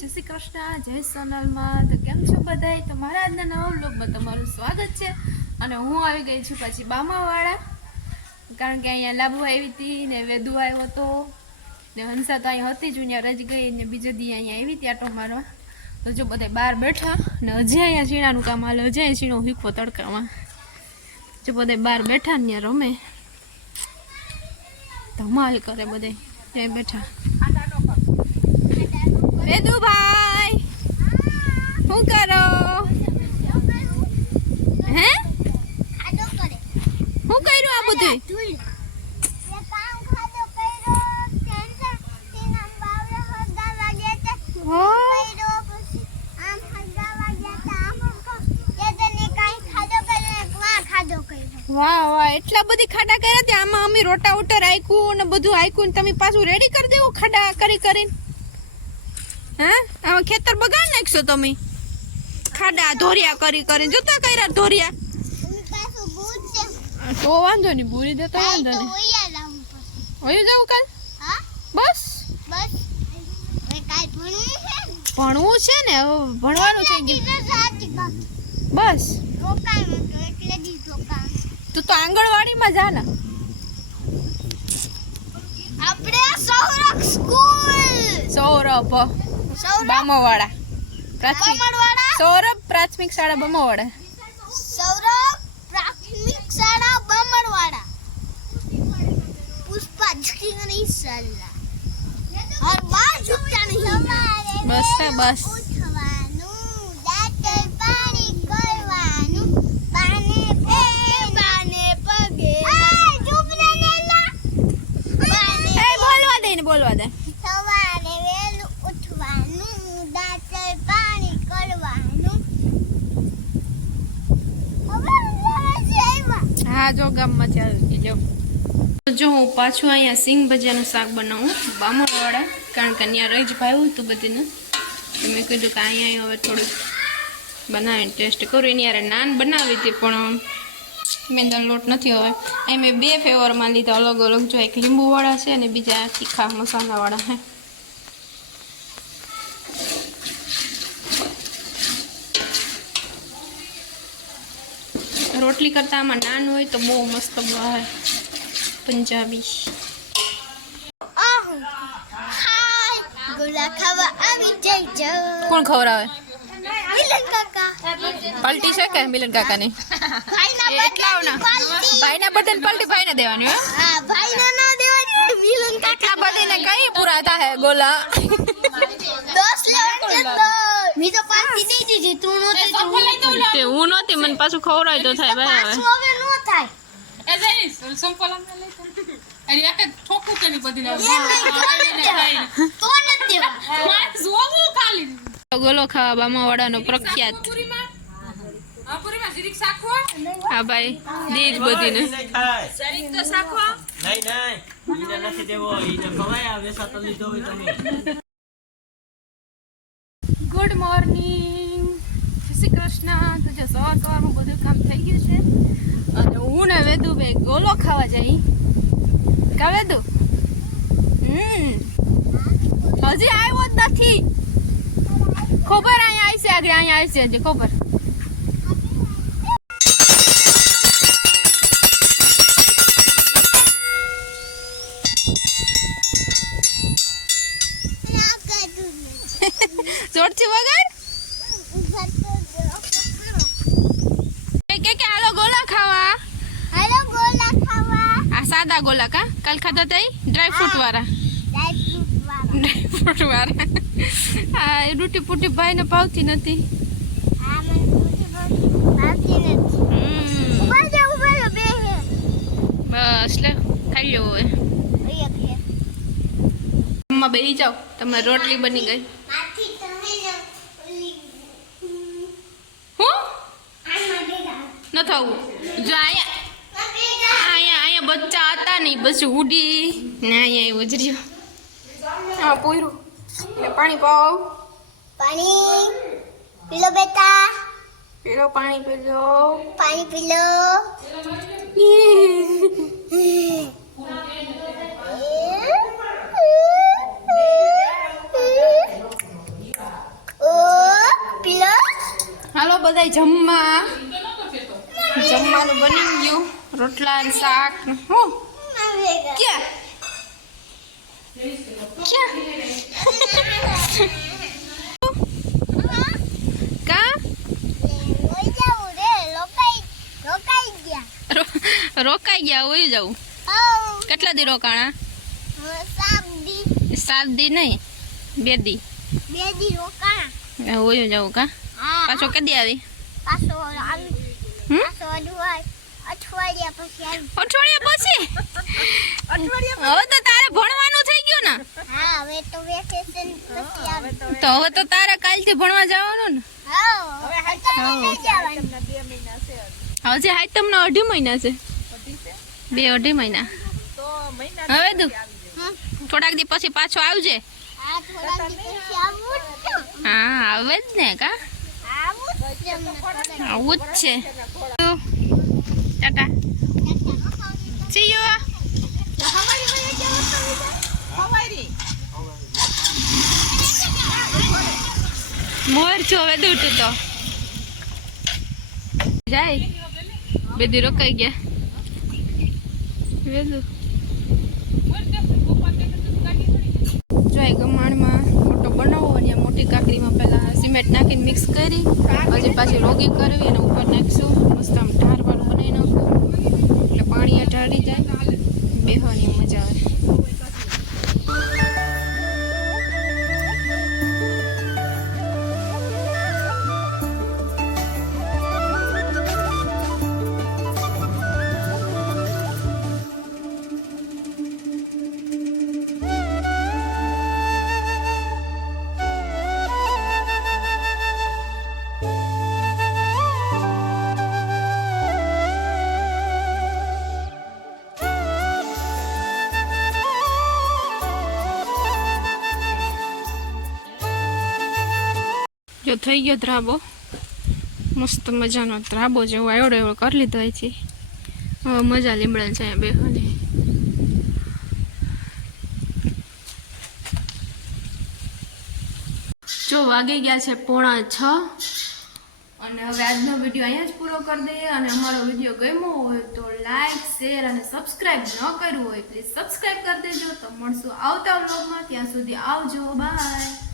જય શ્રી કૃષ્ણ, જય સોનલમાં. તો કેમ છો બધાય? તો મારા આજના નવા વ્લોગમાં તમારું સ્વાગત છે. અને હું આવી ગઈ છું પછી બામાવાળા, કારણ કે અહીંયા લાભુ આવી હતી ને વેદુ આવ્યો હતો ને હંસા તો અહીંયા હતી જ, ત્યાં રજ ગઈ ને બીજે દી અહીંયા આવી હતી આટો મારવા. તો જો બધા બહાર બેઠા ને હજી અહીંયા ચીણાનું કામ હાલે, હજી અહીંયા ચીણો હીખો તડકામાં. જો બધા બહાર બેઠા ને ત્યાં રમે, ધમાલ કરે બધા ત્યાં બેઠા. વેદુભાઈ શું કરો? હે શું કર્યું આ બધું? વાહ વાહ, એટલા બધી ખાડા કર્યા ત્યાં. આમાં અમે રોટા ઉટર આયકું ને બધું આયકું ને તમે પાછું રેડી કરી દેવું ખાડા કરી કરીને. હા, આમાં ખેતર બગાડ નાખશો તમે. ખાડા ધોરિયા કરી કરીને જોતા કર્યા ધોરિયા. તો વાંધો નહીં, ભૂરી દે તો વાંધો નહીં. વયું જાવ કાલ? બસ ભણવું છે ને, હવે ભણવાનું થઈ ગયું. બસ તું તો આંગણવાડીમાં જા ને. આપણે સૌરભ સ્કૂલ, સૌરભ બામાવાળા પ્રાથમિક, સૌરભ પ્રાથમિક શાળા બામાવાળા, સૌરભ પ્રાથમિક શાળા બમણવાડા. પુષ્પા झुकी नहीं साला और बाल झुकता नहीं. બસ છે બસ. ઉઠવાનું, દાંતર પાણી કરવાનું, પાને પગે ચૂપ રે લેલા. એ બોલવા દે ને, બોલવા દે. સવારે વહેલું ઉઠવાનું, દાંતર પાણી કરવાનું. હા જો ગામમાં ચાલુ જો. જો હું પાછું અહીંયા સિંગ ભજીયાનું શાક બનાવું બામાવાળા, કારણ કે ત્યાં રહી જ ભાવ્યું હતું બધીને. તો મેં કીધું કે અહીંયા હવે થોડુંક બનાવીને ટેસ્ટ કરું. એની યારે નાન બનાવી હતી પણ મેંદાનો લોટ નથી. હવે અહીં મેં 2 ફ્લેવરમાં લીધા અલગ અલગ. જો એક લીંબુવાળા છે અને બીજા તીખા મસાલાવાળા છે. રોટલી કરતાં આમાં નાન હોય તો બહુ મસ્ત બને. પંજાબી ગોલા ખાવા આવી જજો. કોણ ખવડાવે? મિલન કાકા. પલટી છે કે મિલન કાકાની? ભાઈના બધાને પલટી ભાઈને દેવાની હે? હા, ભાઈને ના દેવાની. મિલન એટલા બધીને કઈ પૂરા થાય ગોલા? 10 લેવા તો મી તો પાછી દઈ દીધી. તું નહોતી તે હું નહોતી, મને પાછું ખવડાય તો થાય ભાઈ. હવે હવે નો થાય. એ જઈશ સંપલ અમે લઈ અરે એક ઠોકું કે ની બધી તો નથી દેવા. વાત જોવું ખાલી ગોલો ખાવા બામાવાળાનો પ્રખ્યાત. પૂરીમાં જીરીક સાખો હા ભાઈ, દેજ બધીને. શરીક તો સાખો નહીં ઈને નથી દેવો, ઈને ખવાય આ વેસા તો લીધો હોય તમે. ગુડ મોર્નિંગ, જય શ્રી કૃષ્ણ. તો જો સવારમાં બધું કામ થઈ ગયું છે અને હું ને વેદુ ભાઈ ગોલો ખાવા જઈ. કા વેદુ? હજી આવ્યો જ નથી. ખબર અહીંયા આવી છે, આગળ અહીંયા આવી છે હજી ખબર. જોરથી વગાડ. કે હાલો ગોલા ખાવા. હાલો ગોલા ખાવા. આ સાદા ગોલા કા કાલ ખાધા તઈ ડ્રાય ફ્રૂટ વાળા. ડ્રાય ફ્રૂટ વાળા. આ રૂટી પૂટી ભાઈને ભાવતી નથી. આ મને ભાવતી નથી. ઉભા બે હે. બસ લે ખાઈ લો હવે. મમ્મા બેસી જાઓ, તમારી રોટલી બની ગઈ. માથી તમે હું ન થવું. જો અહીંયા બચ્ચા હતા નહીં, પછી ઉડી ને અહીંયા એવું જ રહ્યું. હા પૂરું એટલે પાણી પાવ. પાણી પીલો બેટા. પીલો પાણી પીલો. પાણી પીલો. બધા જમવા. જમવાનું બની ગયું, રોટલા અને શાક ને હું ક્યાં ક્યાં કા રોકાઈ ગયા હોય જવું. કેટલા દી રોકાણા? 7 દી નહીં, 2 દી હોય જવું. કા પાછો કદી આવી? અઠવાડિયા પછી. હવે તો તારે ભણવાનું થઈ ગયું ને. તો હવે તો તારે કાલથી ભણવા જવાનું ને. હજી હાઈતમ નો 2.5 મહિના છે. 2.5 મહિના. હવે તું થોડાક દી પછી પાછો આવજે. હા આવે જ ને. કા આવું જ છે. Tata see you. મોર છો હવે દૂટ તો જાય. 2 દી રોકાઈ ગયા. વેલું જોઈ ગમાણમાં મોટો બનાવો અને મોટી કાકરીમાં પહેલાં સિમેન્ટ નાખીને મિક્સ કરી પછી પાછી રોગી કરવી અને ઉપર નાખીશું. મસ્ત આમ ઢારવાળું બનાવી નાખવું એટલે પાણી ઢાળી જાય. બેહવાની મજા આવે. જો થઈ ગયો ધ્રાબો. મસ્ત મજાનો ધ્રાબો જેવો આવડો એવો કરી લીધો છે. હવે મજા લીમડે છે અહીંયા બેહવાની. જો વાગી ગયા છે 5:45 અને હવે આજનો વિડીયો અહીંયા જ પૂરો કરી દઈએ. અને અમારો વિડીયો ગમ્યો હોય તો લાઈક શેર અને સબસ્ક્રાઈબ ન કર્યું હોય પ્લીઝ સબસ્ક્રાઈબ કરી દેજો. તો મળશું આવતા વ્લોગમાં. ત્યાં સુધી આવજો. બાય.